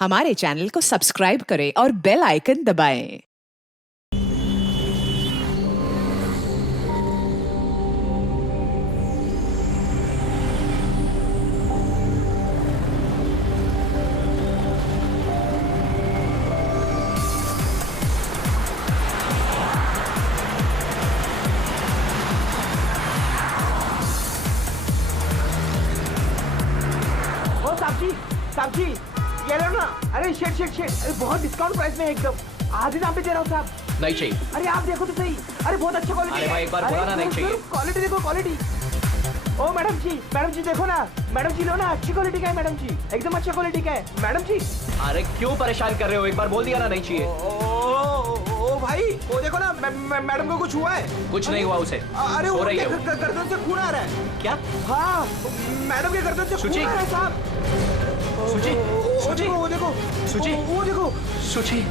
हमारे चैनल को सब्सक्राइब करें और बेल आइकन दबाएं। ओ साहब जी ये लो ना। अरे शेट अरे बहुत डिस्काउंट प्राइस में एकदम आधे दाम पे दे रहा हूँ साहब। नहीं चाहिए। अरे आप देखो तो सही। अरे बहुत अच्छा क्वालिटी। अरे भाई एक बार बोला ना नहीं चाहिए। क्वालिटी देखो क्वालिटी। ओ मैडम जी देखो ना। मैडम जी लो ना, अच्छी क्वालिटी का है मैडम जी, एकदम अच्छा क्वालिटी का है मैडम जी। अरे क्यों परेशान कर रहे हो, एक बार बोल दिया ना नहीं चाहिए। ओ भाई वो देखो ना, मैडम को कुछ हुआ है? कुछ नहीं हुआ उसे। अरे सो वो रही है वो। गर्दन से खून आ रहा है। क्या? हाँ मैडम के गर्दन से खून सुची। आ रहा है साहब। सुची, सुची, वो देखो सुची। वो देखो सुची।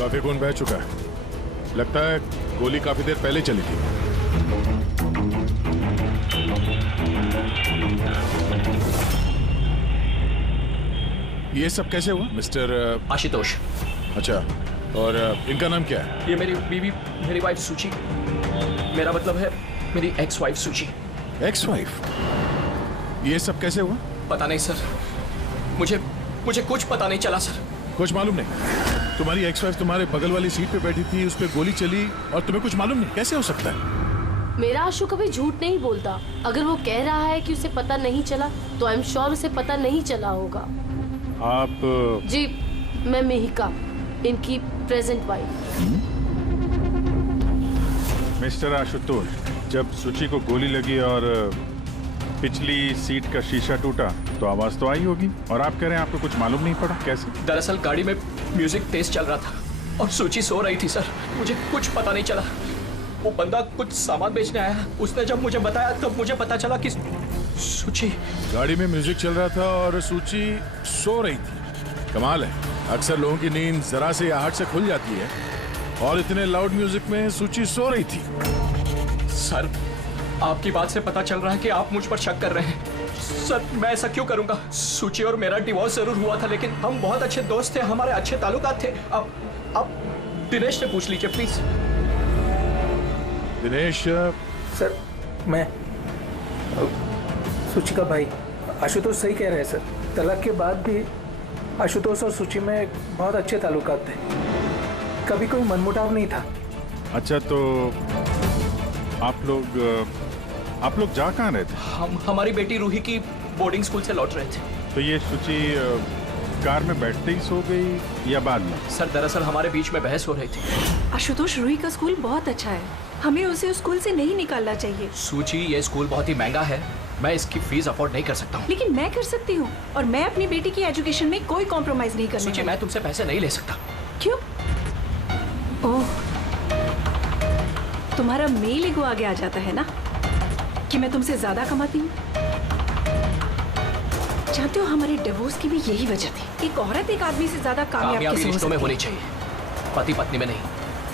काफी खून बह चुका है, लगता है गोली काफी देर पहले चली थी। ये सब कैसे हुआ मिस्टर आशुतोष। अच्छा, और इनका नाम क्या है? ये मेरी बीवी, मेरी वाइफ सुची। मेरा मतलब है मेरी एक्स वाइफ सुची। Ex wife? ये सब कैसे हुआ? पता नहीं सर, मुझे कुछ पता नहीं चला सर। कुछ मालूम नहीं? तुम्हारी एक्स वाइफ तुम्हारे बगल वाली सीट पे बैठी थी, उस पर गोली चली और तुम्हें कुछ मालूम नहीं? कैसे हो सकता है? मेरा आशु कभी झूठ नहीं बोलता। अगर वो कह रहा है कि उसे पता नहीं चला तो आई एम श्योर उसे पता नहीं चला होगा। आप जी, मैं मिहिका, इनकी प्रेजेंट वाइफ। मिस्टर आशुतोष, जब सुची को गोली लगी और पिछली सीट का शीशा टूटा तो आवाज तो आई होगी, और आप कह रहे हैं आपको कुछ मालूम नहीं पड़ा? कैसे? दरअसल गाड़ी में म्यूजिक तेज चल रहा था और सुची सो रही थी सर। मुझे कुछ पता नहीं चला। वो बंदा कुछ सामान बेचने आया, उसने जब मुझे बताया तब मुझे पता चला कि सुची। गाड़ी में म्यूजिक चल रहा था और सूची सो रही थी। कमाल है, अक्सर लोगों की नींद जरा से आहट से खुल जाती है और इतने लाउड म्यूजिक में सूची सो रही थी। सर, आपकी बात से पता चल रहा है कि आप मुझ पर शक कर रहे हैं। सर, मैं ऐसा क्यों करूंगा? सुची और मेरा डिवोर्स जरूर हुआ था, लेकिन हम बहुत अच्छे दोस्त थे, हमारे अच्छे ताल्लुकात थे। अब दिनेश से पूछ लीजिए प्लीज। दिनेश? सर मैं सुची का भाई। आशुतोष सही कह रहे हैं सर, तलाक के बाद भी आशुतोष और सुची में बहुत अच्छे ताल्लुकात थे, कभी कोई मनमुटाव नहीं था। अच्छा, तो आप लोग जा कहाँ रहे थे? हम हमारी बेटी रूही की बोर्डिंग स्कूल से लौट रहे थे। तो ये सुची कार में बैठते ही सो गई या बाद में? सर, दरअसल हमारे बीच में बहस हो रही थी। आशुतोष, रूही का स्कूल बहुत अच्छा है, हमें उसे उस स्कूल से नहीं निकालना चाहिए। सूची, ये स्कूल बहुत ही महंगा है, मैं इसकी फीस अफोर्ड नहीं कर सकता हूँ। लेकिन मैं कर सकती हूँ, और मैं अपनी बेटी की एजुकेशन में कोई कॉम्प्रोमाइज नहीं करने सूची, वाली। मैं तुमसे पैसे नहीं ले सकता। क्यों? ओह, तुम्हारा मेल ईगो आगे आ जाता है ना कि मैं तुमसे ज्यादा कमाती हूँ। जानते हो, हमारे डिवोर्स की भी यही वजह थी। एक औरत एक आदमी से ज्यादा कामयाब कामयाबी कैसे हो रिश्तों में सकती होनी है? चाहिए, पति पत्नी में नहीं।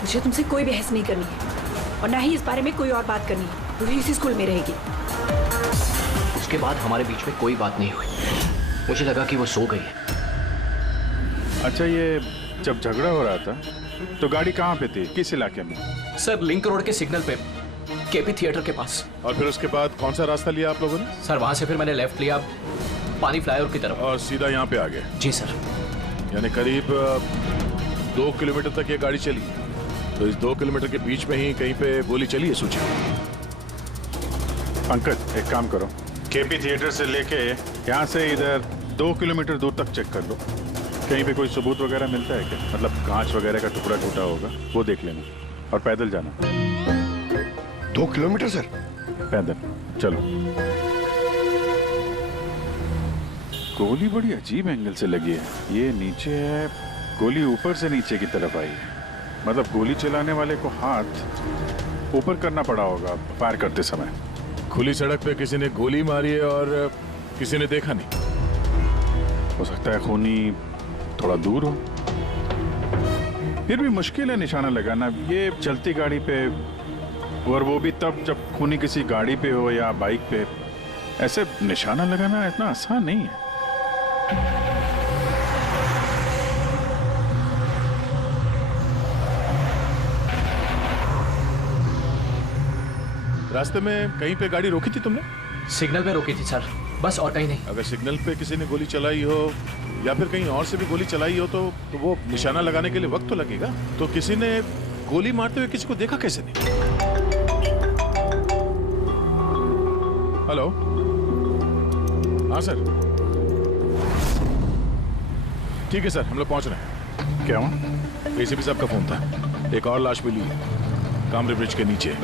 मुझे तुमसे कोई बहस नहीं करनी है, और ना ही इस बारे में कोई और बात करनी है। रूही इसी स्कूल में रहेगी। उसके बाद हमारे बीच में कोई बात नहीं हुई। मुझे लगा कि वो सो गई है। अच्छा, ये जब झगड़ा हो रहा था तो गाड़ी कहाँ पे थी, किस इलाके में? सर, लिंक रोड के सिग्नल पे, केपी थिएटर के पास। और फिर उसके बाद कौन सा रास्ता लिया आप लोगों ने? सर, वहां से फिर मैंने लेफ्ट लिया पानी फ्लाईओवर की तरफ। और सीधा यहाँ पे आ गए? जी सर। यानी करीब 2 किलोमीटर तक ये गाड़ी चली, तो इस 2 किलोमीटर के बीच में ही कहीं पे गोली चली है सूची? पंकज, एक काम करो, केपी थिएटर से लेके यहाँ से इधर 2 किलोमीटर दूर तक चेक कर लो, कहीं पे कोई सबूत वगैरह मिलता है क्या? मतलब कांच वगैरह का टुकड़ा टूटा होगा, वो देख लेना, और पैदल जाना। 2 किलोमीटर सर? पैदल चलो। गोली बड़ी अजीब एंगल से लगी है, ये नीचे है, गोली ऊपर से नीचे की तरफ आई है। मतलब गोली चलाने वाले को हाथ ऊपर करना पड़ा होगा फायर करते समय। खुली सड़क पे किसी ने गोली मारी है और किसी ने देखा नहीं। हो सकता है खूनी थोड़ा दूर हो। फिर भी मुश्किल है निशाना लगाना, ये चलती गाड़ी पे, और वो भी तब जब खूनी किसी गाड़ी पे हो या बाइक पे। ऐसे निशाना लगाना इतना आसान नहीं है। रास्ते में कहीं पे गाड़ी रोकी थी तुमने? सिग्नल पे रोकी थी सर, बस और कहीं नहीं। अगर सिग्नल पे किसी ने गोली चलाई हो या फिर कहीं और से भी गोली चलाई हो तो वो निशाना लगाने के लिए वक्त तो लगेगा। तो किसी ने गोली मारते हुए किसी को देखा कैसे नहीं? हेलो, हाँ सर, ठीक है सर, हम लोग पहुंच रहे हैं। क्या हुआ? एसीपी साहब का फोन था, एक और लाश मिली है कामरे ब्रिज के नीचे।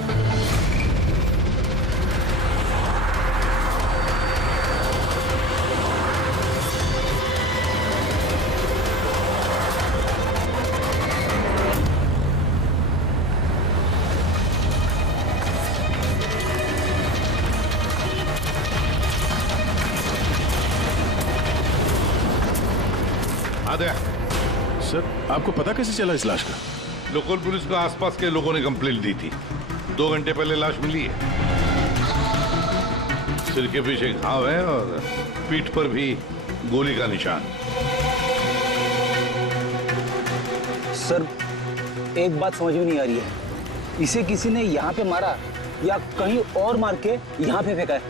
सर, आपको पता कैसे चला इस लाश का? लोकल पुलिस को आसपास के लोगों ने कंप्लेंट दी थी। 2 घंटे पहले लाश मिली है। सिर के पीछे घाव है और पीठ पर भी गोली का निशान। सर, एक बात समझ में नहीं आ रही है, इसे किसी ने यहाँ पे मारा या कहीं और मार के यहाँ पे फेंका है?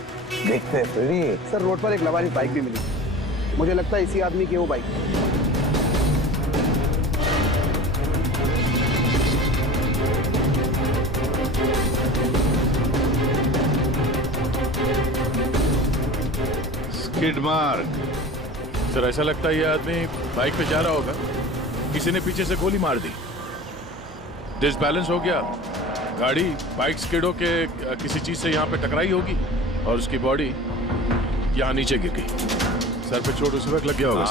देखते हैं फ्रेडी। सर, रोड पर एक लवारिस बाइक भी मिली, मुझे लगता है इसी आदमी की वो बाइक। Skid mark. सर, ऐसा लगता है ये आदमी बाइक पे जा रहा होगा, किसी ने पीछे से गोली मार दी, डिसबैलेंस हो गया, गाड़ी बाइक स्किड होके किसी चीज से यहाँ पे टकराई होगी और उसकी बॉडी यहाँ नीचे गिर गई। सर पे चोट उसी वक्त लग गया होगा।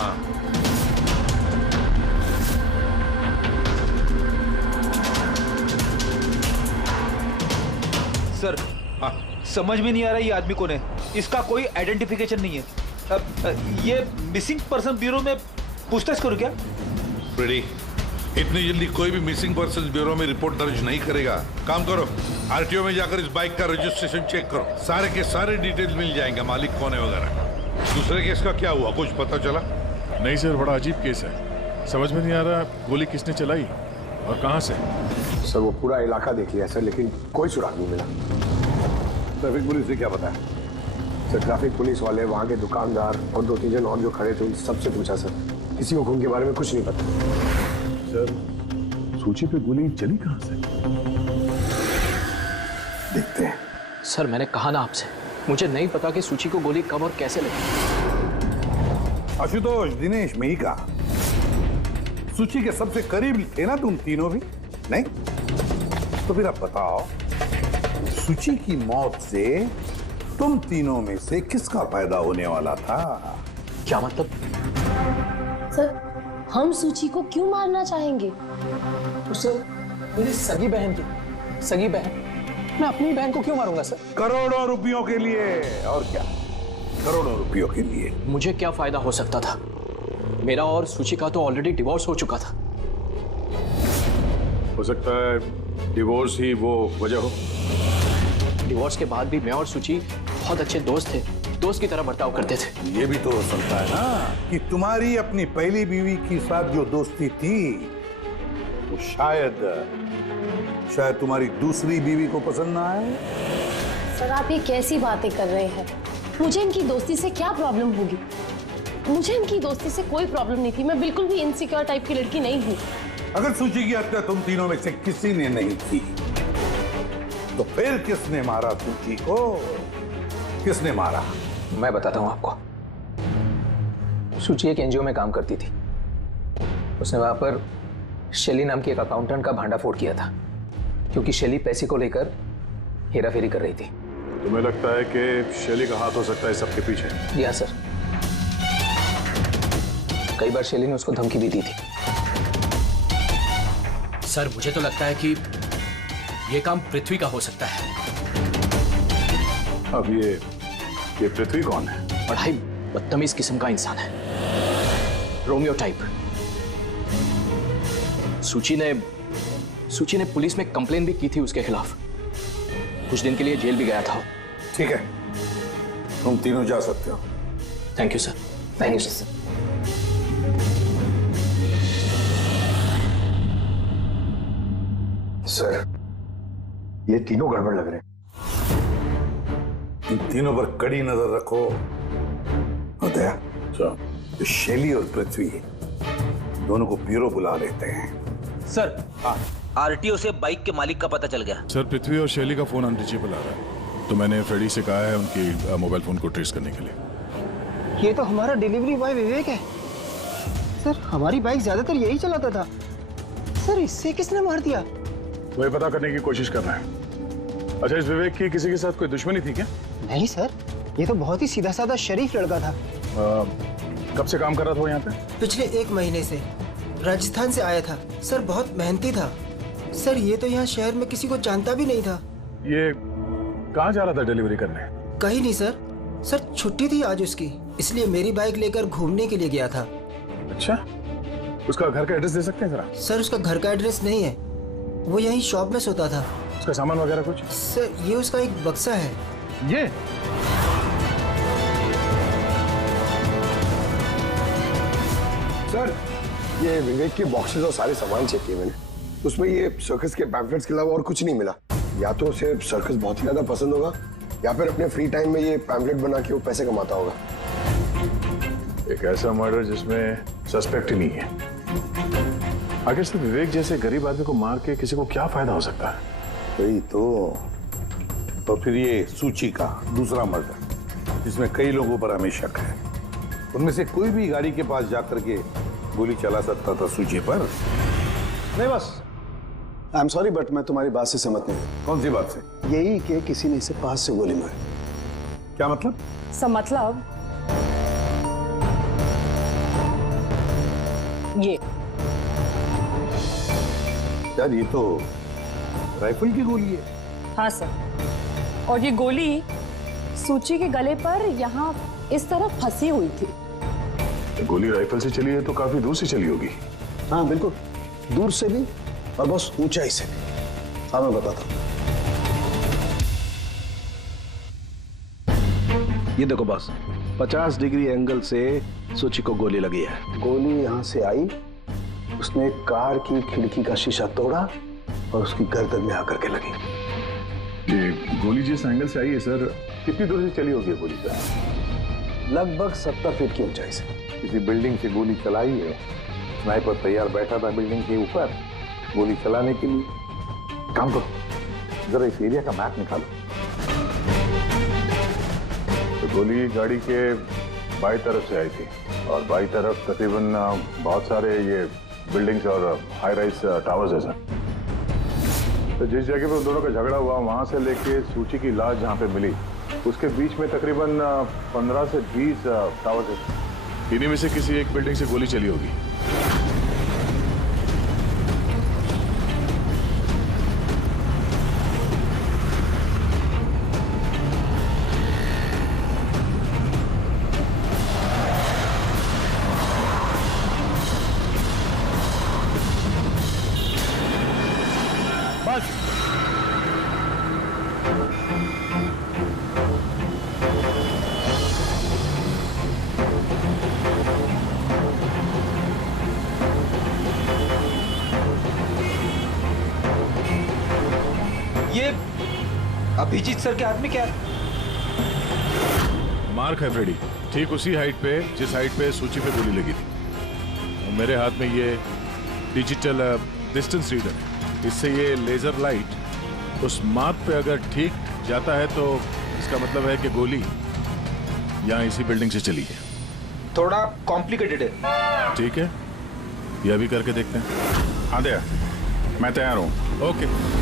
सर, समझ में नहीं आ रहा ये आदमी कौन है, इसका कोई आइडेंटिफिकेशन नहीं है। ये मिसिंग पर्सन ब्यूरो में पूछताछ करूं क्या? फ्रेडी, इतनी जल्दी कोई भी मिसिंग पर्सन ब्यूरो में रिपोर्ट दर्ज नहीं करेगा। काम करो, आरटीओ में जाकर इस बाइक का रजिस्ट्रेशन चेक करो, सारे के सारे डिटेल्स मिल जाएंगे, मालिक कौन है वगैरह। दूसरे केस का क्या हुआ, कुछ पता चला? नहीं सर, बड़ा अजीब केस है, समझ में नहीं आ रहा गोली किसने चलाई और कहां से। सर, वो पूरा इलाका देख लिया सर, लेकिन कोई सुराग नहीं मिला। ट्रैफिक पुलिस ने क्या बताया? सर, ट्रैफिक पुलिस वाले, वहाँ के दुकानदार और 2-3 जन और जो खड़े थे उन सबसे पूछा सर, किसी को खून के बारे में कुछ नहीं पता। सर, सूची पे गोली चली कहां से? देखते हैं। सर, मैंने कहा ना आपसे, मुझे नहीं पता कि सूची को गोली कब और कैसे लगी। आशुतोष, दिनेश, मैं ही कहा, सूची के सबसे करीब थे ना तुम तीनों भी? नहीं? तो फिर अब बताओ, सूची की मौत से तुम तीनों में से किसका फायदा होने वाला था? क्या मतलब? सर, हम सूची को क्यों मारना चाहेंगे? तो सर, मेरी सगी बहन थी, सगी बहन, मैं अपनी बहन को क्यों मारूंगा सर? करोड़ों रुपयों के लिए, और क्या, करोड़ों रुपयों के लिए। मुझे क्या फायदा हो सकता था? मेरा और सूची का तो ऑलरेडी डिवोर्स हो चुका था। हो सकता है डिवोर्स ही वो वजह हो। डिवोर्स के बाद भी मैं और सूची बहुत अच्छे दोस्त थे, दोस्त की तरह बर्ताव करते थे। ये भी तो हो सकता है ना कि तुम्हारी अपनी पहली बीवी के साथ जो दोस्ती थी वो शायद तुम्हारी दूसरी बीवी को पसंद ना आए। सर, आप ये कैसी बातें कर रहे हैं? मुझे इनकी दोस्ती से क्या प्रॉब्लम होगी? मुझे इनकी दोस्ती से कोई प्रॉब्लम नहीं थी, मैं बिल्कुल भी इनसिक्योर टाइप की लड़की नहीं हूँ। अगर सूची की हत्या तुम तीनों में से किसी ने नहीं की तो फिर किसने मारा सूची को? किसने मारा? मैं बताता हूँ आपको। सूची एक एनजीओ में काम करती थी, उसने वहां पर शेली नाम की एक अकाउंटेंट का भांडाफोड़ किया था, क्योंकि शेली पैसे को लेकर हेरा फेरी कर रही थी। तुम्हें लगता है कि शैली का हाथ हो सकता है सबके पीछे? जी हाँ सर, कई बार शैली ने उसको धमकी भी दी थी। सर मुझे तो लगता है कि ये काम पृथ्वी का हो सकता है। अब ये पृथ्वी कौन है? पढ़ाई बदतमीज किस्म का इंसान है, रोमियो टाइप। सूची ने पुलिस में कंप्लेन भी की थी उसके खिलाफ। कुछ दिन के लिए जेल भी गया था। ठीक है, तुम तीनों जा सकते हो। Thank you sir. Thank you sir. Sir, ये तीनों गड़बड़ लग रहे हैं। इन तीनों पर कड़ी नजर रखो। होता है तो शैली और पृथ्वी दोनों को ब्यूरो बुला लेते हैं। सर, आरटीओ से बाइक के मालिक का पता चल गया। सर, पृथ्वी और शैली का फोन अनरीचेबल आ रहा है, तो मैंने फ्रेडी से कहा है उनकी मोबाइल फोन को ट्रेस करने के लिए। ये तो हमारा डिलीवरी बॉय विवेक है। सर, हमारी बाइक ज्यादातर यही चलाता था। सर, इससे किसने मार दिया? वही पता करने की कोशिश कर रहे हैं। अच्छा, इस विवेक की किसी के साथ कोई दुश्मनी थी क्या? नहीं सर, ये तो बहुत ही सीधा साधा शरीफ लड़का था। कब से काम कर रहा था वो यहाँ पे? पिछले 1 महीने से। राजस्थान से आया था सर, बहुत मेहनती था सर। ये तो यहाँ शहर में किसी को जानता भी नहीं था। ये कहाँ जा रहा था डिलीवरी करने? कहीं नहीं सर। सर, छुट्टी थी आज उसकी, इसलिए मेरी बाइक लेकर घूमने के लिए गया था। अच्छा, उसका घर का एड्रेस दे सकते हैं जरा? सर, उसका घर का एड्रेस नहीं है, वो यहीं शॉप में सोता था। उसका सामान वगैरह कुछ? सर, ये उसका एक बक्सा है। ये सर, ये विवेक के बॉक्सेस और सारे सामान चेक किए मैंने। उसमें ये सर्कस के पैम्फलेट्स के अलावा और कुछ नहीं मिला। या तो उसे सर्कस बहुत ही ज्यादा पसंद होगा, या फिर अपने फ्री टाइम में ये पैम्फलेट बना के वो पैसे कमाता होगा। एक ऐसा मर्डर जिसमें सस्पेक्ट ही नहीं है। आखिर से विवेक जैसे गरीब आदमी को मार के किसी को क्या फायदा हो सकता है? वही तो फिर ये सूची का दूसरा मर्डर, जिसमें कई लोगों पर हमें शक है। उनमें से कोई भी गाड़ी के पास जाकर के गोली चला सकता था सूची पर। नहीं बस, आई एम सॉरी बट मैं तुम्हारी बात से सहमत नहीं हूँ। कौन सी बात से? यही कि किसी ने इसे पास से गोली मारी। क्या मतलब? मतलब ये यार, ये तो राइफल की गोली है। हाँ सर, और ये गोली सूची के गले पर यहाँ इस तरह फंसी हुई थी। गोली राइफल से चली है तो काफी दूर से चली होगी। हाँ बिल्कुल, दूर से भी और बस ऊंचाई से भी। हाँ मैं बताता हूँ। ये देखो बॉस, 50 डिग्री एंगल से सूची को गोली लगी है। गोली यहाँ से आई, उसने कार की खिड़की का शीशा तोड़ा और उसकी गर्दन में आकर के लगी। ये गोली जिस एंगल से आई है सर, कितनी दूर से चली होगी गोली सर? लगभग 70 फीट की ऊंचाई से। किसी बिल्डिंग से गोली चलाई है। स्नाइपर तैयार बैठा था बिल्डिंग के ऊपर गोली चलाने के लिए। काम करो, जरा इस एरिया का मैप निकालो। तो गोली गाड़ी के बाई तरफ से आई थी, और बाई तरफ तकरीबन बहुत सारे ये बिल्डिंग्स और हाई राइज टावर्स है सर। तो जिस जगह पे उन दोनों का झगड़ा हुआ, वहां से लेके सूची की लाश जहां पे मिली, उसके बीच में तकरीबन 15 से 20 टावर्स है। इन्हीं में से किसी एक बिल्डिंग से गोली चली होगी। ये अभिजीत सर के हाथ में क्या? मार्क है फ्रेडी, ठीक उसी हाइट पे जिस हाइट पे सूची पे गोली लगी थी। और मेरे हाथ में ये डिजिटल डिस्टेंस रीडर है। इससे ये लेजर लाइट उस मार्क पे अगर ठीक जाता है तो इसका मतलब है कि गोली यहाँ इसी बिल्डिंग से चली है। थोड़ा कॉम्प्लिकेटेड है। ठीक है, ये अभी करके देखते हैं। हाँ दया, मैं तैयार हूँ। ओके।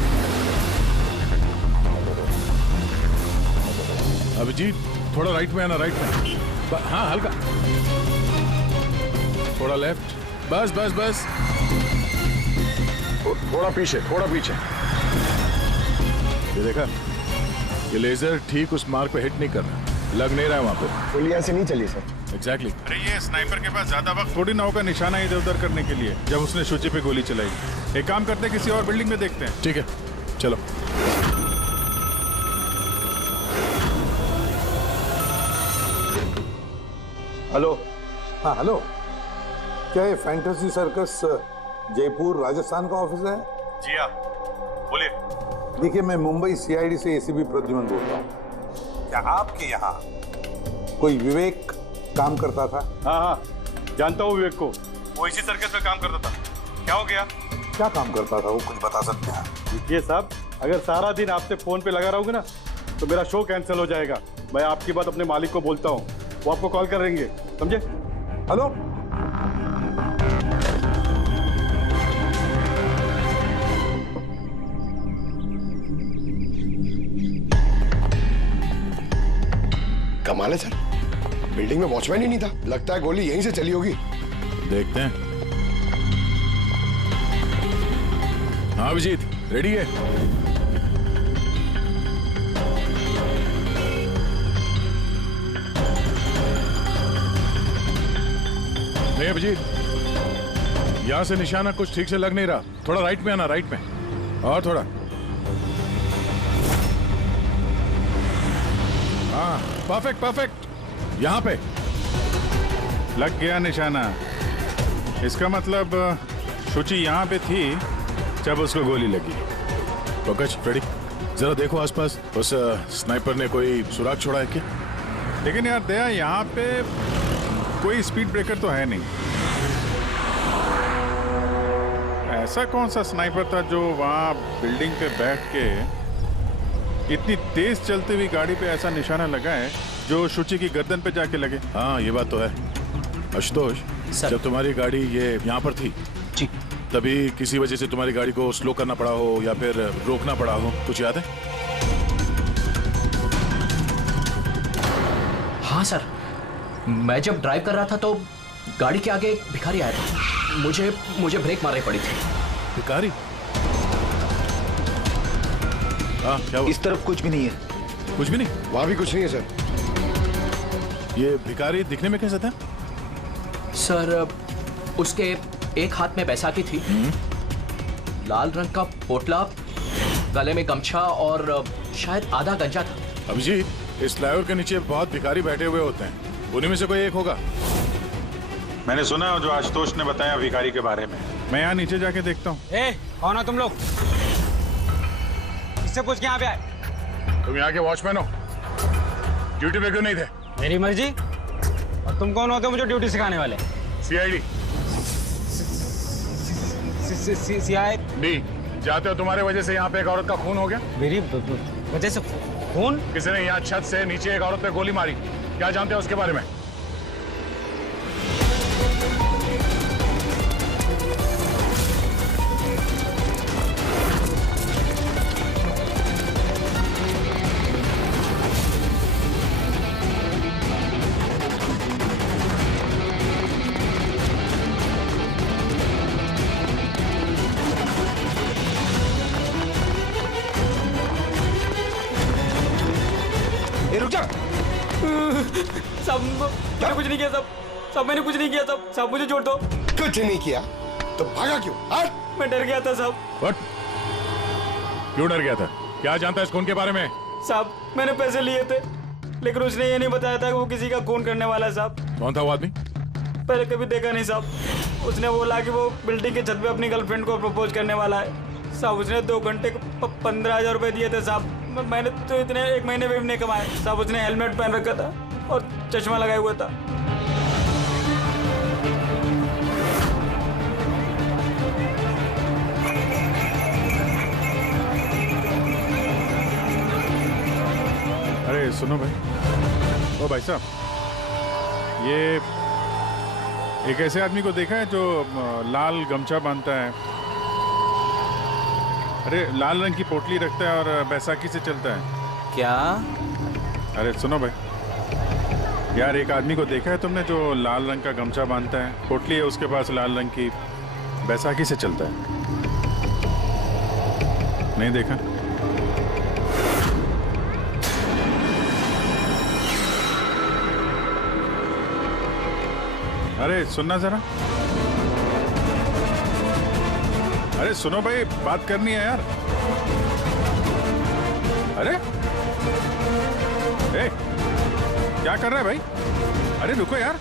अभिजीत थोड़ा राइट में आना, राइट में। हाँ हल्का, थोड़ा लेफ्ट, बस बस बस। थोड़ा पीछे, थोड़ा पीछे। ये देखा, ये लेजर ठीक उस मार्क पे हिट नहीं कर रहा, लग नहीं रहा है वहां पे। गोली यहाँ से नहीं चली सर। एग्जैक्टली। अरे ये स्नाइपर के पास ज्यादा वक्त थोड़ी ना होगा निशाना इधर उधर करने के लिए, जब उसने शुचि पे गोली चलाई। एक काम करते हैं, किसी और बिल्डिंग में देखते हैं। ठीक है, चलो। हेलो। हाँ हेलो, क्या ये फैंटेसी सर्कस जयपुर राजस्थान का ऑफिस है? जी हाँ, बोलिए। देखिए, मैं मुंबई सीआईडी से एसीपी प्रद्युमन बोल रहा हूँ। क्या आपके यहाँ कोई विवेक काम करता था? हाँ हाँ, जानता हूँ विवेक को, वो इसी सर्कस में काम करता था। क्या हो गया? क्या काम करता था वो, कुछ बता सकते हैं? देखिए साहब, अगर सारा दिन आपसे फोन पे लगा रहोगे ना तो मेरा शो कैंसिल हो जाएगा। मैं आपकी बात अपने मालिक को बोलता हूँ, वो आपको कॉल करेंगे, समझे? हेलो। कमाल है सर, बिल्डिंग में वॉचमैन ही नहीं था। लगता है गोली यहीं से चली होगी। देखते हैं। हाँ अभिजीत, रेडी है? नहीं अभिजीत, यहां से निशाना कुछ ठीक से लग नहीं रहा। थोड़ा राइट में आना, राइट में, और थोड़ा। हाँ परफेक्ट परफेक्ट, यहां पे लग गया निशाना। इसका मतलब शुचि यहाँ पे थी जब उसको गोली लगी। पंकज, रेडी? जरा देखो आसपास, उस स्नाइपर ने कोई सुराग छोड़ा है क्या? लेकिन यार दया, यहाँ पे कोई स्पीड ब्रेकर तो है नहीं। ऐसा कौन सा स्नाइपर था जो वहाँ बिल्डिंग पे बैठ के इतनी तेज चलती हुई गाड़ी पे ऐसा निशाना लगाए जो शुचि की गर्दन पे जाके लगे? हाँ ये बात तो है। आशुतोष, जब तुम्हारी गाड़ी ये यहाँ पर थी जी, तभी किसी वजह से तुम्हारी गाड़ी को स्लो करना पड़ा हो या फिर रोकना पड़ा हो, कुछ याद है? हाँ सर, मैं जब ड्राइव कर रहा था तो गाड़ी के आगे एक भिखारी आया था। मुझे ब्रेक मारनी पड़ी थी। भिखारी? हाँ क्या हुआ? इस तरफ कुछ भी नहीं है। कुछ भी नहीं? वहां भी कुछ नहीं है सर। ये भिखारी दिखने में कैसा था? सर, उसके एक हाथ में बैसाखी थी, लाल रंग का पोटला, गले में गमछा और शायद आधा गंजा था। अभिजीत, इस फ्लाईओवर के नीचे बहुत भिखारी बैठे हुए होते हैं, उन्हीं में से कोई एक होगा। मैंने सुना जो आशुतोष ने बताया भिखारी के बारे में। मैं यहाँ नीचे जाके देखता हूँ। कौन हो तुम लोग? इससे पूछ के यहाँ पे आए? तुम यहाँ के वॉचमैन हो? ड्यूटी पे क्यों नहीं थे? मेरी मर्जी। और तुम कौन होते हो मुझे ड्यूटी सिखाने वाले? सीआईडी। सीआईडी? जाते हो, तुम्हारे वजह से यहाँ पे एक औरत का खून हो गया। मेरी वजह से खून? किसी ने यहाँ छत से नीचे एक औरत पे गोली मारी। क्या जानते हो उसके बारे में? सब मैंने कुछ नहीं किया, सब मैंने कुछ नहीं किया, सब मुझे छोड़ दो। कुछ नहीं किया तो भागा क्यों? मैं डर गया था साहब। What? क्यों डर गया था? क्या जानता है इस खून के बारे में? साहब, मैंने पैसे लिए थे, लेकिन उसने ये नहीं बताया था कि वो किसी का खून करने वाला है साहब। कौन था वो आदमी? पहले कभी देखा नहीं साहब। उसने बोला कि वो बिल्डिंग के छत पे अपनी गर्लफ्रेंड को प्रपोज करने वाला है साहब। उसने 2 घंटे को 15,000 रुपए दिए थे साहब। मैंने तो इतने 1 महीने में भी नहीं कमाए साहब। उसने हेलमेट पहन रखा था और चश्मा लगाया हुआ था। अरे सुनो भाई, ओ भाई साहब, ये एक ऐसे आदमी को देखा है जो लाल गमछा बांधता है, अरे लाल रंग की पोटली रखता है और बैसाखी से चलता है? क्या? अरे सुनो भाई यार, एक आदमी को देखा है तुमने जो लाल रंग का गमछा बांधता है, पोटली है उसके पास लाल रंग की, बैसाखी से चलता है? नहीं देखा? अरे सुनना जरा, अरे सुनो भाई, बात करनी है यार। अरे ए, क्या कर रहा है भाई? अरे रुको यार।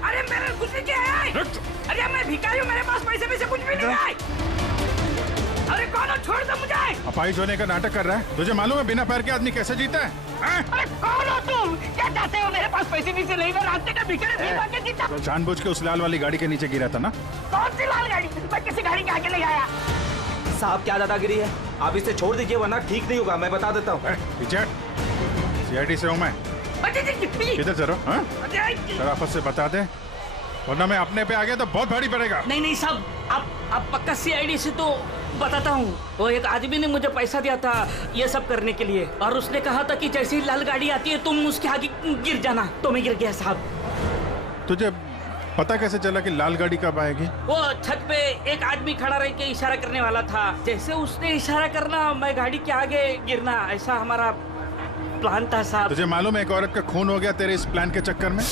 अरे मेरे कुछ नहीं किया है। अरे मैं भिखारी हूँ, मेरे पास पैसे कुछ भी नहीं है। अरे कौन हो, छोड़ दो मुझे। अपाहिज होने का नाटक कर रहा है। तुझे मालूम है बिना पैर के आदमी कैसे जीता है? अरे कौन हो तुम? क्या चाहते हो? मेरे पास पैसे नहीं से नहीं, मैं रास्ते का भिखारी नहीं बन के जीता। तो जानबूझ के उस लाल वाली गाड़ी के नीचे गिरा था ना? कौन सी लाल गाड़ी? मैं किसी गाड़ी के आगे नहीं आया। साहब क्या दादागिरी है, आप इसे छोड़ दीजिए वरना ठीक नहीं होगा, मैं बता देता हूँ। CID से हूँ मैं। किधर चलो? शराफत से बता दे, वरना मैं अपने पे आ गया तो बहुत भारी पड़ेगा। नहीं साहब, आप पक्का CID से तो बताता हूँ। वो एक आदमी ने मुझे पैसा दिया था ये सब करने के लिए, और उसने कहा था कि जैसे ही लाल गाड़ी आती है तुम उसके आगे गिर जाना। तो मैं गिर गया साहब। तुझे पता कैसे चला कि लाल गाड़ी कब आएगी? वो छत पे एक आदमी खड़ा रह के इशारा करने वाला था, जैसे उसने इशारा करना मैं गाड़ी के आगे गिरना, ऐसा हमारा प्लान था साहब। तुझे मालूम है एक औरत का खून हो गया तेरे इस प्लान के चक्कर में?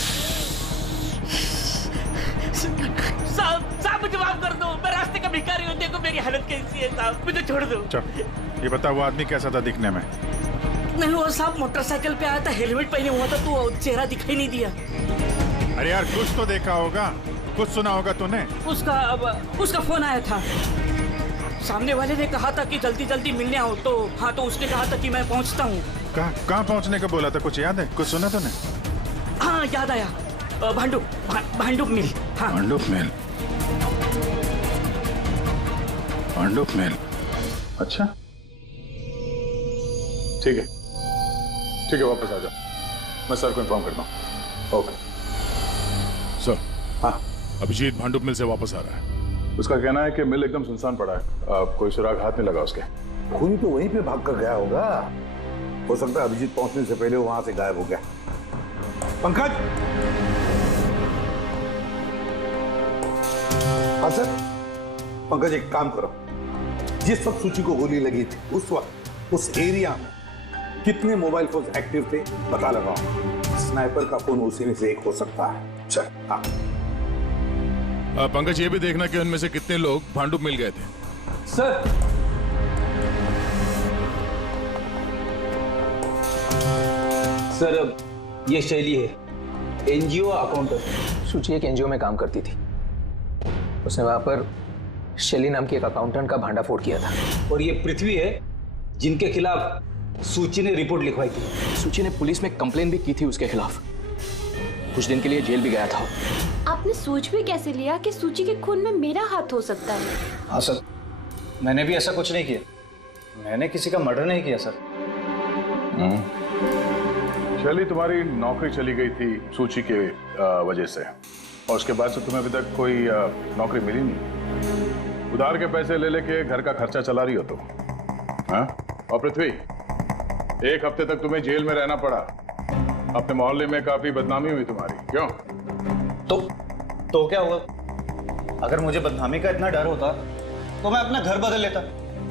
साहब मुझे माफ कर दो, मैं रास्ते का भिखारी हूँ, देखो मेरी हालत कैसी है साहब, मुझे छोड़ दो। चल ये बता, वो आदमी कैसा था दिखने में? नहीं वो साहब मोटरसाइकिल पे आया था, हेलमेट पहने हुआ था, तो चेहरा दिखाई नहीं दिया। अरे यार कुछ तो देखा होगा, कुछ सुना होगा तूने? उसका फोन आया था, सामने वाले ने कहा था कि जल्दी जल्दी मिलने आओ। तो हाँ, तो उसने कहा था कि मैं पहुंचता हूँ। कहाँ पहुंचने का बोला था, कुछ याद है? कुछ सुना तूने? हाँ याद आया, भांडुप मिल। हाँ भांडुप मिल। अच्छा ठीक है वापस आ जाओ, मैं सर को इन्फॉर्म करता हूँ। Okay sir. हाँ अभिजीत भांडुप मिल से वापस आ रहा है। उसका कहना है कि मिल एकदम सुनसान पड़ा है, कोई सुराग हाथ में लगा उसके। खूनी तो वहीं पे भाग कर गया होगा, हो सकता है अभिजीत पहुंचने से पहले वहां से गायब हो गया। पंकज। हाँ सर। पंकज एक काम करो, जिस वक्त सूची को गोली लगी थी उस वक्त उस एरिया में कितने मोबाइल फोन एक्टिव थे पता लगाओ। स्नाइपर का फोन उसी में से एक हो सकता है। चल हाँ। पंकज ये भी देखना कि उनमें से कितने लोग भांडुप मिल गए थे। सर सर ये शैली है, NGO अकाउंटेंट। सूची एक NGO में काम करती थी, उसने वहां पर शैली नाम की एक अकाउंटेंट का भांडाफोड़ किया था। और ये पृथ्वी है जिनके खिलाफ सूची ने रिपोर्ट लिखवाई थी। सूची ने पुलिस में कंप्लेन भी की थी उसके खिलाफ, कुछ दिन के लिए जेल भी गया था। आपने सोच भी कैसे लिया कि सूची के खून में मेरा हाथ हो सकता है? हाँ सर, मैंने भी ऐसा कुछ नहीं किया, मैंने किसी का मर्डर नहीं किया सर। शैली तुम्हारी नौकरी चली गई थी सूची के वजह से, और उसके बाद से तुम्हें अभी तक कोई नौकरी मिली नहीं। उधार के पैसे ले लेके घर का खर्चा चला रही हो तुम। हाँ? और पृथ्वी, एक हफ्ते तक तुम्हें जेल में रहना पड़ा, अपने मोहल्ले में काफी बदनामी हुई तुम्हारी। क्यों? तो क्या हुआ? अगर मुझे बदनामी का इतना डर होता तो मैं अपना घर बदल लेता,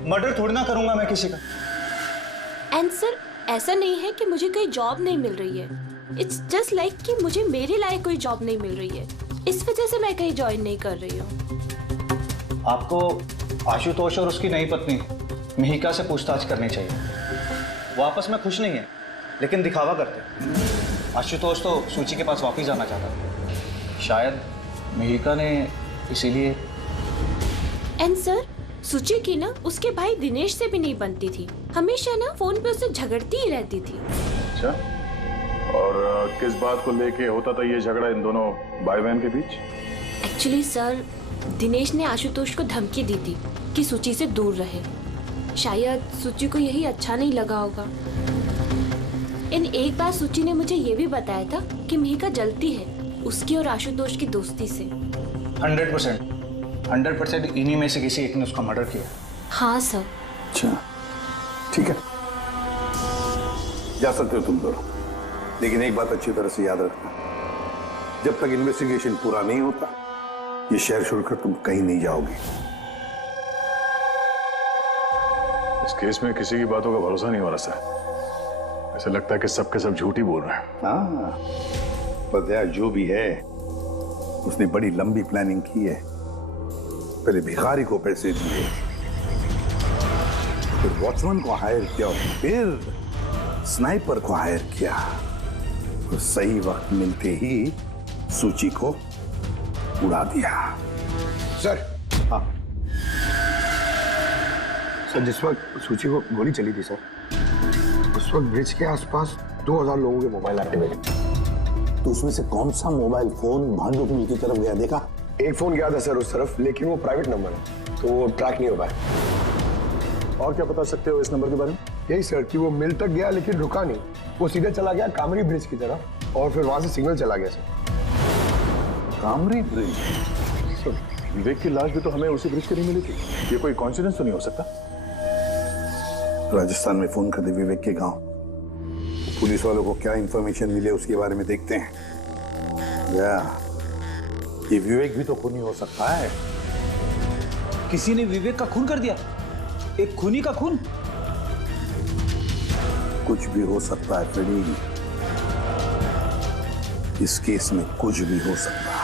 मर्डर थोड़ी ना करूंगा मैं किसी का। एंड सर ऐसा नहीं है कि मुझे कोई जॉब नहीं मिल रही है, इट्स जस्ट लाइक कि मुझे मेरे लायक कोई जॉब नहीं मिल रही है, इस वजह से मैं कहीं ज्वाइन नहीं कर रही हूँ। आपको आशुतोष और उसकी नई पत्नी मिहिका से पूछताछ करनी चाहिए। वो आपस में खुश नहीं है लेकिन दिखावा करते। आशुतोष तो सूची के पास वापस जाना चाहता था, शायद मिहिका ने इसीलिए। एंड सर सूची की ना उसके भाई दिनेश से भी नहीं बनती थी, हमेशा ना फोन पे उससे झगड़ती ही रहती थी। अच्छा, और किस बात को लेके होता था ये झगड़ा इन दोनों भाई बहन के बीच? एक्चुअली सर दिनेश ने आशुतोष को धमकी दी थी कि सूची से दूर रहे, शायद सूची को यही अच्छा नहीं लगा होगा। एक बार सूची ने मुझे ये भी बताया था कि मिहिका जलती है उसकी और आशुतोष की दोस्ती से। 100%। 100% इन्हीं में से किसी एक ने उसका मर्डर किया। हाँ सर। अच्छा, ठीक है, जा सकते हो तुम दोनों, लेकिन एक बात अच्छी तरह से याद रखना, जब तक इन्वेस्टिगेशन पूरा नहीं होता ये शहर छोड़कर तुम कहीं नहीं जाओगे। इस केस में किसी की बातों का भरोसा नहीं हो रहा सर। ऐसा लगता है कि सबके सब झूठ ही बोल रहे हैं। हाँ, पता है जो भी है उसने बड़ी लंबी प्लानिंग की है। पहले भिखारी को पैसे दिए, फिर वॉचमैन को हायर किया, फिर स्नाइपर को हायर किया, तो सही वक्त मिलते ही सूची को उड़ा दिया। सर। हाँ सर, जिस वक्त सूची को गोली चली थी सर, उस वक्त ब्रिज के आसपास 2000 लोगों के मोबाइल एक्टिवेट थे। तो उसमें से कौन सा मोबाइल फोन भांडू की तरफ गया, देखा? एक फोन गया था सर उस तरफ, लेकिन वो प्राइवेट नंबर है तो वो ट्रैक नहीं हो पाया। और क्या बता सकते हो इस नंबर के बारे में? यही सर कि वो मिल तक गया लेकिन रुका नहीं, वो सीधे चला गया कामरी ब्रिज की तरफ और फिर वहां से सिग्नल चला गया सर। कामरी ब्रिज? विवेक की लाश भी तो हमें उसी ब्रिज के नहीं मिली थी। ये कोई कॉन्सिडेंस तो नहीं हो सकता? राजस्थान में फोन कर दे विवेक के गांव, पुलिस वालों को क्या इंफॉर्मेशन मिले उसके बारे में देखते हैं। ये विवेक भी तो खूनी हो सकता है। किसी ने विवेक का खून कर दिया? एक खूनी का खून? कुछ भी हो सकता है फ्रेडी, इस केस में कुछ भी हो सकता है।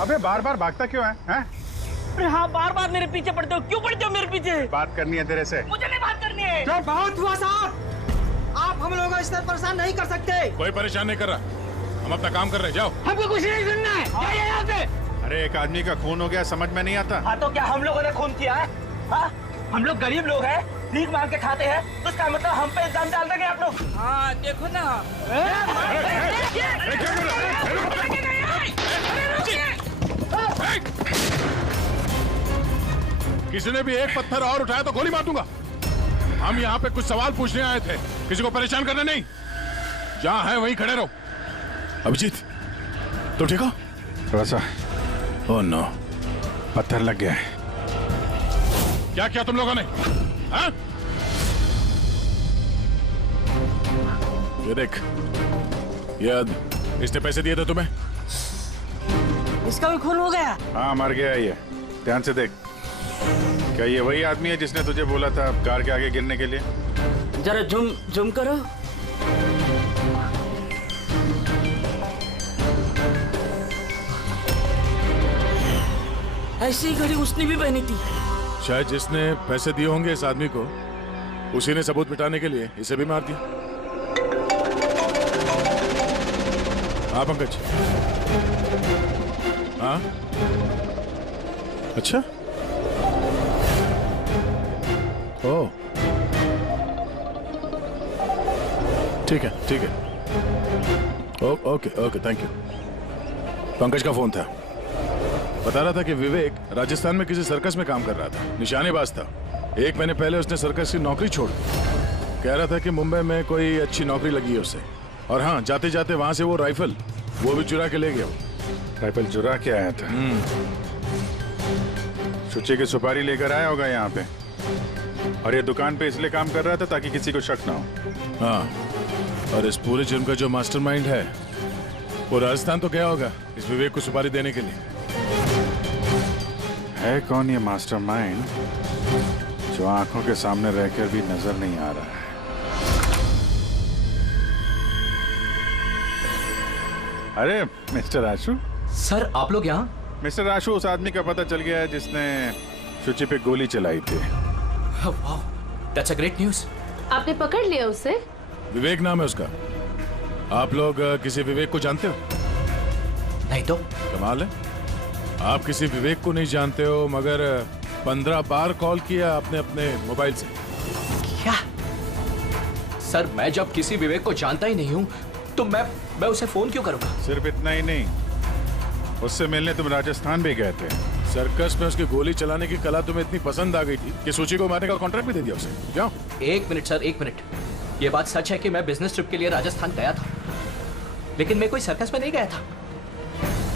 अबे बार बार भागता क्यों है? अरे हाँ, बार बार मेरे पीछे पड़ते हो, क्यों पड़ते हो मेरे पीछे? बात करनी है तेरे से। मुझे नहीं बात करनी है। तो बहुत हुआ साहब, आप हम लोगों को इस तरह परेशान नहीं कर सकते। कोई परेशान नहीं कर रहा, हम अपना काम कर रहे हैं, जाओ। हमको कुछ नहीं सुनना है, जाइए यहाँ से। अरे एक आदमी का खून हो गया, समझ में नहीं आता। हाँ तो क्या हम लोगों ने खून किया है? हाँ, हम लोग गरीब लोग हैं, भीख मांग के खाते हैं, तो इसका मतलब हम पे इल्जाम डाल देंगे आप लोग? हाँ देखो ना। किसी ने भी एक पत्थर और उठाया तो गोली मार दूंगा। हम यहाँ पे कुछ सवाल पूछने आए थे, किसी को परेशान करना नहीं। जहाँ है वहीं खड़े रहो। अभिजीत, तो ठीक हो? थोड़ा सा। ओह नो, पत्थर लग गया है। क्या किया तुम लोगों ने? हाँ? ये देख, इसने पैसे दिए थे तुम्हें? इसका भी खून हो गया? हाँ, मर गया है ये। ध्यान से देख। क्या ये वही आदमी है जिसने तुझे बोला था कार के आगे गिरने के लिए? जरा जूम करो। ऐसी घड़ी उसने भी पहनी थी। शायद जिसने पैसे दिए होंगे इस आदमी को, उसी ने सबूत मिटाने के लिए इसे भी मार दिया। हाँ पंकज। हाँ अच्छा, ओह ठीक है ठीक है, okay okay, thank you. Pankaj का फोन था, बता रहा था कि विवेक राजस्थान में किसी सर्कस में काम कर रहा था, निशानेबाज था। 1 महीने पहले उसने सर्कस की नौकरी छोड़ दी। कह रहा था कि मुंबई में कोई अच्छी नौकरी लगी है उसे, और हाँ, जाते जाते वहां से वो राइफल वो भी चुरा के ले गया। राइफल चुरा के आया था? सुच्ची की सुपारी लेकर आया होगा यहाँ पे, और ये दुकान पे इसलिए काम कर रहा था ताकि किसी को शक ना हो। हाँ, और इस पूरे जुर्म का जो मास्टरमाइंड है वो राजस्थान तो गया होगा इस विवेक को सुपारी देने के लिए। है कौन ये मास्टरमाइंड जो आंखों के सामने रहकर भी नजर नहीं आ रहा है? अरे मिस्टर आशु। सर आप लोग यहाँ? मिस्टर आशु, उस आदमी का पता चल गया है जिसने शुचि पे गोली चलाई थी। वाह, दैट्स अ ग्रेट न्यूज़। आपने पकड़ लिया उसे? विवेक नाम है उसका। आप लोग किसी विवेक को जानते हो? नहीं तो। कमाल है, आप किसी विवेक को नहीं जानते हो, मगर 15 बार कॉल किया आपने अपने मोबाइल से। क्या? सर मैं जब किसी विवेक को जानता ही नहीं हूँ तो मैं उसे फोन क्यों करूंगा? सिर्फ इतना ही नहीं, उससे मिलने तुम राजस्थान भी गए थे। सर्कस में उसकी गोली चलाने की कला तुम्हें इतनी पसंद आ गई थी कि सूची को मारने का कॉन्ट्रैक्ट भी दे दिया उसे। क्यों? एक मिनट सर, एक मिनट। ये बात सच है कि मैं बिजनेस ट्रिप के लिए राजस्थान गया था, लेकिन मैं कोई सर्कस में नहीं गया था।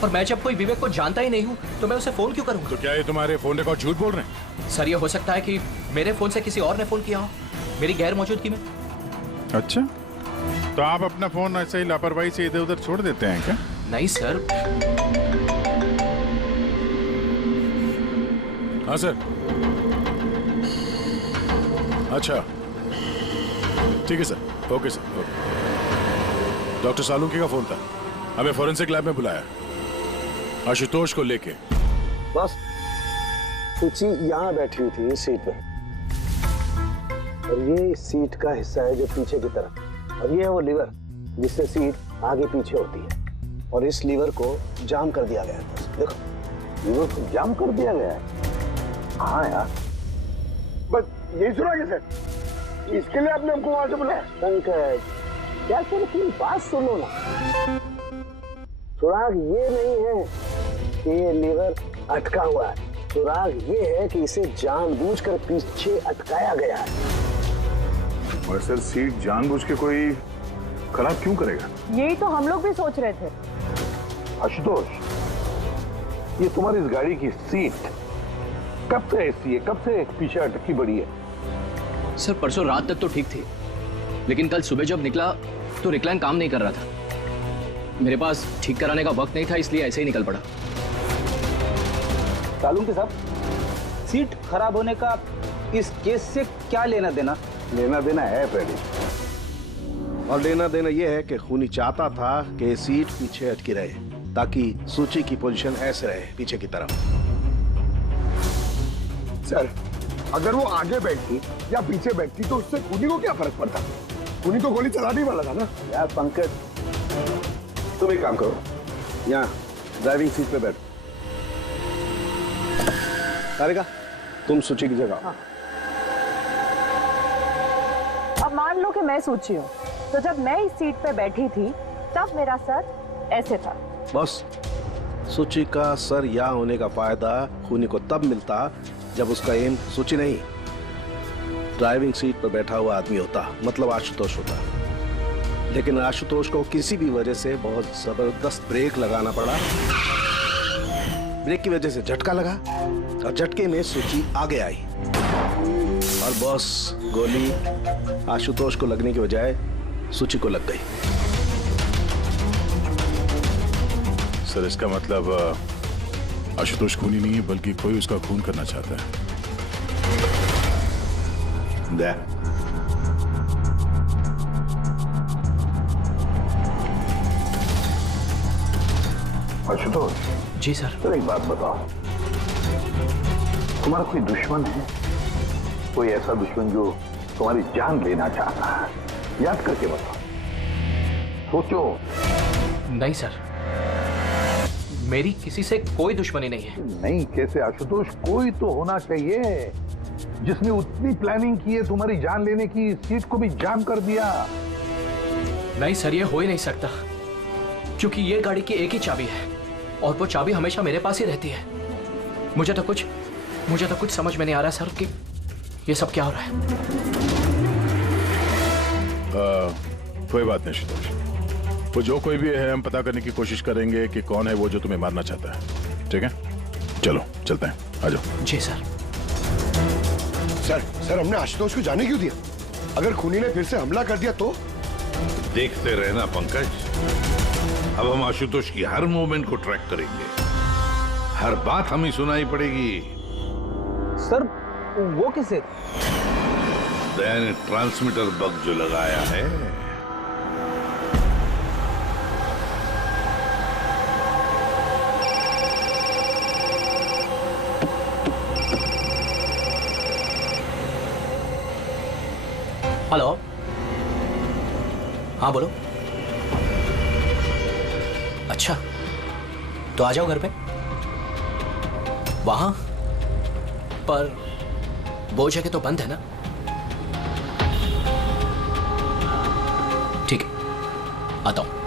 और मैं जब कोई विवेक को जानता ही नहीं हूँ तो मैं उसे फोन क्यों करूंगा? तो क्या ये तुम्हारे फोन रिकॉर्ड झूठ बोल रहे हैं? सर ये हो सकता है कि मेरे फोन से किसी और ने फोन किया हो मेरी गैर मौजूदगी में। अच्छा, तो आप अपना फोन ऐसे ही लापरवाही से इधर उधर छोड़ देते हैं क्या? नहीं सर। हाँ सर। अच्छा ठीक है sir, okay sir, okay. Doctor Salunke का फोन था, हमें फॉरेंसिक लैब में बुलाया आशुतोष को लेके। बस सूची यहाँ बैठी हुई थी इस सीट पे, और ये सीट का हिस्सा है जो पीछे की तरफ, और ये है वो लीवर जिससे सीट आगे पीछे होती है, और इस लीवर को जाम कर दिया गया है। देखो लीवर को जाम कर दिया गया है। हाँ यार, बस यही सुना कैसे? इसके लिए आपने हमको वहां से बुलाया? पंकज क्या तेरी बात सुनो ना, सुराग ये नहीं है कि ये लीवर अटका हुआ है, सुराग ये है कि इसे जानबूझकर पीछे अटकाया गया है। और सर सीट जानबूझ के कोई खराब क्यों करेगा? यही तो हम लोग भी सोच रहे थे। आशुतोष, ये तुम्हारी इस गाड़ी की सीट कब से ऐसी है, कब से पीछे अटकी पड़ी है? सर परसों रात तक तो ठीक थी, लेकिन कल सुबह जब निकला तो रिक्लाइन काम नहीं कर रहा था। मेरे पास ठीक कराने का वक्त नहीं था, इसलिए ऐसे ही निकल पड़ा। सालुंकी साहब, सीट खराब होने का इस केस से क्या लेना देना? लेना देना है पहले, और लेना देना यह है कि खूनी चाहता था कि सीट पीछे अटकी रहे ताकि सूची की पोजीशन ऐसे रहे पीछे की तरफ। सर अगर वो आगे बैठती या पीछे बैठती तो उससे खूनी को क्या फर्क पड़ता? खूनी तो गोली चलाने वाला था ना। यार पंकज, तुम एक काम करो, यहाँ ड्राइविंग सीट पे बैठो। सारिका तुम सूची की जगह। हाँ। अब मान लो कि मैं सूची हूँ, तो जब मैं इस सीट पे बैठी थी तब मेरा सर ऐसे था। बस सूची का सर यहाँ होने का फायदा खूनी को तब मिलता जब उसका एम सूची नहीं ड्राइविंग सीट पर बैठा हुआ आदमी होता, मतलब आशुतोष होता। लेकिन आशुतोष को किसी भी वजह से बहुत जबरदस्त ब्रेक लगाना पड़ा। ब्रेक की वजह से झटका लगा और झटके में सूची आगे आई और बॉस गोली आशुतोष को लगने की बजाय सूची को लग गई। सर इसका मतलब आशुतोष खूनी नहीं है, बल्कि कोई उसका खून करना चाहता है। आशुतोष जी सर। तो एक बात बताओ, तुम्हारा कोई दुश्मन है? कोई ऐसा दुश्मन जो तुम्हारी जान लेना चाहता है? याद करके बताओ, सोचो। नहीं सर, मेरी किसी से कोई दुश्मनी नहीं है। नहीं कैसे आशुतोष, कोई तो होना चाहिए जिसने उतनी प्लानिंग की है तुम्हारी जान लेने की, सीट को भी जाम कर दिया। नहीं सर, ये हो ही नहीं सकता, क्योंकि ये गाड़ी की एक ही चाबी है और वो चाबी हमेशा मेरे पास ही रहती है। मुझे तो कुछ समझ में नहीं आ रहा सर कि ये सब क्या हो रहा है। कोई बात नहीं आशुतोष, वो जो कोई भी है हम पता करने की कोशिश करेंगे कि कौन है वो जो तुम्हें मारना चाहता है। ठीक है, चलो चलते हैं, आ जाओ। जी सर। सर हमने आशुतोष को जाने क्यों दिया? अगर खूनी ने फिर से हमला कर दिया तो? देखते रहना पंकज, अब हम आशुतोष की हर मूवमेंट को ट्रैक करेंगे, हर बात हमें सुनाई पड़ेगी। सर वो किसे? दया ने ट्रांसमीटर बग जो लगाया है। हेलो, हाँ बोलो। अच्छा तो आ जाओ घर पे। वहां पर वो जगह तो बंद है ना? आता हूं।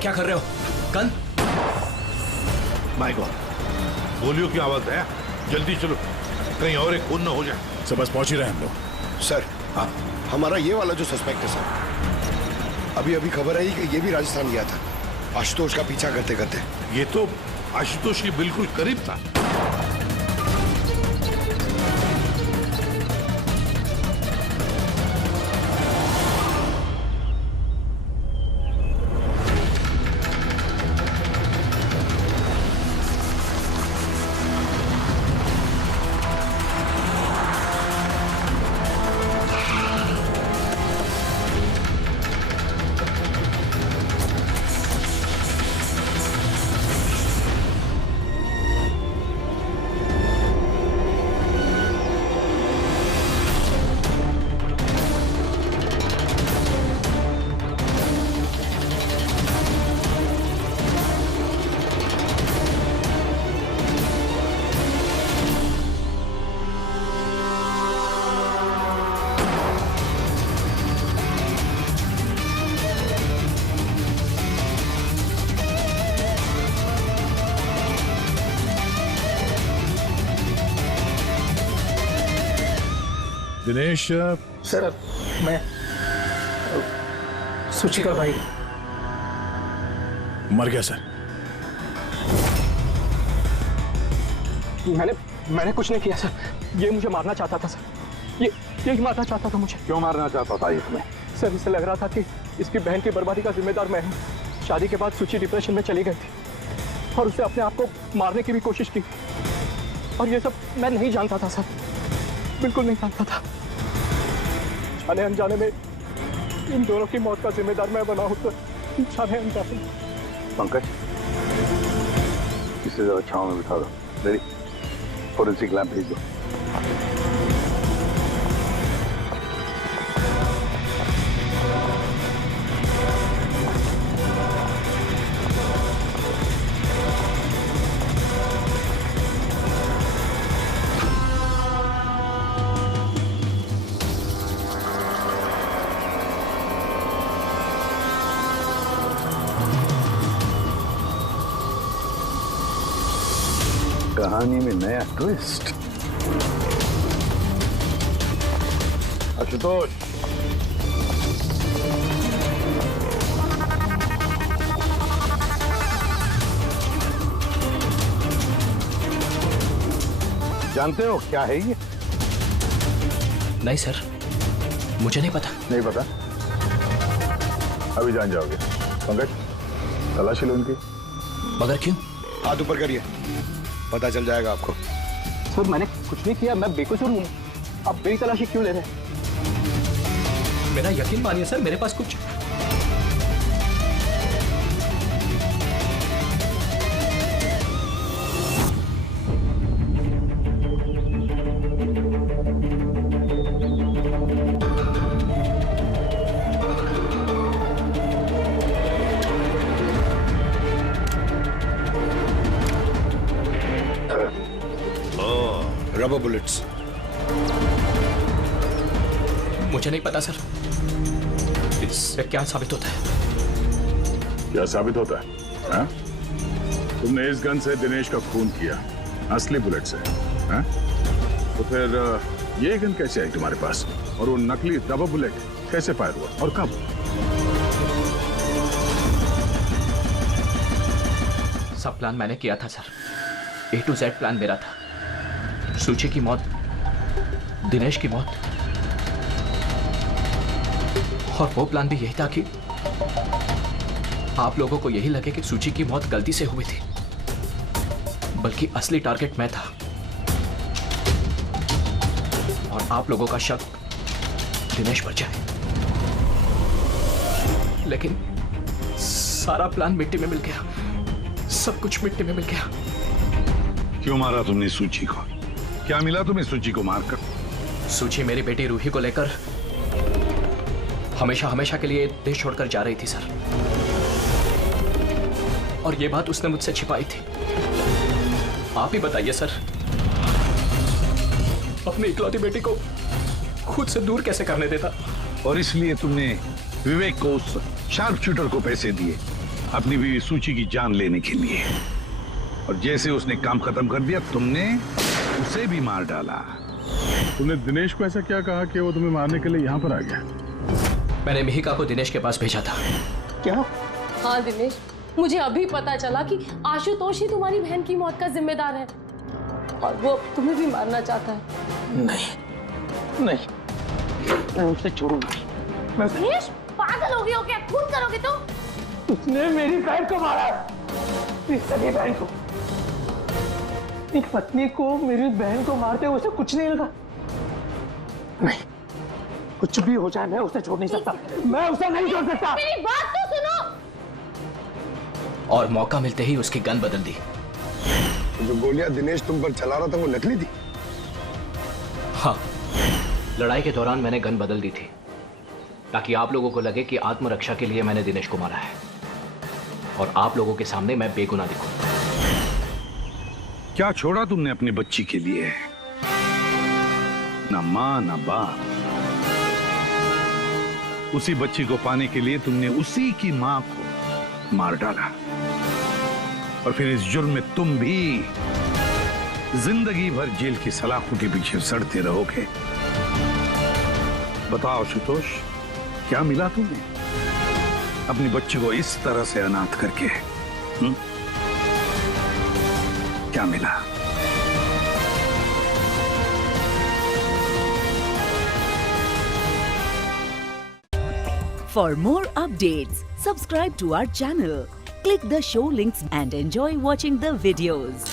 क्या कर रहे हो? गन? माय गॉड, गोलियों की आवाज है। जल्दी चलो, कहीं और एक खून न हो जाए। सर बस पहुंच ही रहे हैं हम लोग। सर हाँ, हमारा ये वाला जो सस्पेक्ट है सर, अभी खबर आई कि ये भी राजस्थान गया था आशुतोष का पीछा करते करते। ये तो आशुतोष के बिल्कुल करीब था। दिनेश सर, मैं सुची का भाई। मर गया सर। मैंने कुछ नहीं किया सर। ये मुझे मारना चाहता था सर। ये मारना चाहता था मुझे। क्यों मारना चाहता था ये तुम्हें? सर इसे लग रहा था कि इसकी बहन की बर्बादी का जिम्मेदार मैं हूँ। शादी के बाद सुची डिप्रेशन में चली गई थी और उसने अपने आप को मारने की भी कोशिश की। और ये सब मैं नहीं जानता था सर, बिल्कुल नहीं जानता था। जाने अनजाने में इन दोनों की मौत का जिम्मेदार मैं बना हूं। तो जाने अनजाने। पंकज, इसे जरा छांव में बिठा दो। रेडी? फोरेंसिक लैब भेज दो। कहानी में नया ट्विस्ट। आशुतोष, जानते हो क्या है ये? नहीं सर, मुझे नहीं पता। नहीं पता? अभी जान जाओगे। पंकज, तलाशी लो इनकी। मगर क्यों? हाथ ऊपर करिए, पता चल जाएगा आपको। सर मैंने कुछ नहीं किया, मैं बेकसूर हूँ। आप मेरी तलाशी क्यों ले रहे हैं? मेरा यकीन मानिए सर, मेरे पास कुछ रबर बुलेट्स। मुझे नहीं पता सर, इससे क्या साबित होता है? क्या साबित होता है? हा? तुमने इस गन से दिनेश का खून किया, असली बुलेट से। हा? तो फिर ये गन कैसे आई तुम्हारे पास? और वो नकली रबर बुलेट कैसे फायर हुआ और कब? सब प्लान मैंने किया था sir. A to Z plan मेरा था। सुची की मौत, दिनेश की मौत, और वो प्लान भी यही था कि आप लोगों को यही लगे कि सूची की मौत गलती से हुई थी, बल्कि असली टारगेट मैं था और आप लोगों का शक दिनेश पर जाए। लेकिन सारा प्लान मिट्टी में मिल गया, सब कुछ मिट्टी में मिल गया। क्यों मारा तुमने सूची को? क्या मिला तुम्हें सूची को मारकर? सूची मेरी बेटी रूही को लेकर हमेशा हमेशा के लिए देश छोड़कर जा रही थी सर, और ये बात उसने मुझसे छिपाई थी। आप ही बताइए सर, अपनी इकलौती बेटी को खुद से दूर कैसे करने देता? और इसलिए तुमने विवेक को, उस शार्प शूटर को पैसे दिए अपनी बीवी सूची की जान लेने के लिए, और जैसे उसने काम खत्म कर दिया तुमने उसे भी मार डाला। तुमने दिनेश को ऐसा क्या कहा कि वो तुम्हें मारने के लिए यहाँ पर आ गया? मैंने मिहिका को दिनेश के पास भेजा था। क्या? हाँ दिनेश, मुझे अभी पता चला कि आशुतोष ही तुम्हारी बहन की मौत का जिम्मेदार है और वो तुम्हें भी मारना चाहता है। नहीं नहीं, मैं उसे छोड़ूंगा। दिनेश, पागल हो गए हो क्या? खून करोगे तो? उसने मेरी बहन को मारा, मेरी सगी बहन को। एक पत्नी को मेरी बहन को मारते हुए उसे कुछ नहीं लगा। नहीं, कुछ भी हो जाए मैं उसे छोड़ नहीं सकता, मैं उसे नहीं छोड़ सकता। मेरी बात तो सुनो। और मौका मिलते ही उसकी गन बदल दी। जो गोलियां दिनेश तुम पर चला रहा था वो नकली थी? हाँ, लड़ाई के दौरान मैंने गन बदल दी थी ताकि आप लोगों को लगे कि आत्मरक्षा के लिए मैंने दिनेश को मारा है और आप लोगों के सामने मैं बेगुनाह दिखूं। क्या छोड़ा तुमने अपनी बच्ची के लिए? ना मां ना बाप। उसी बच्ची को पाने के लिए तुमने उसी की मां को मार डाला, और फिर इस जुर्म में तुम भी जिंदगी भर जेल की सलाखों के पीछे सड़ते रहोगे। बताओ आशुतोष, क्या मिला तुम्हें अपनी बच्ची को इस तरह से अनाथ करके? क्या मिला? For more updates, subscribe to our channel, click the show links and enjoy watching the videos.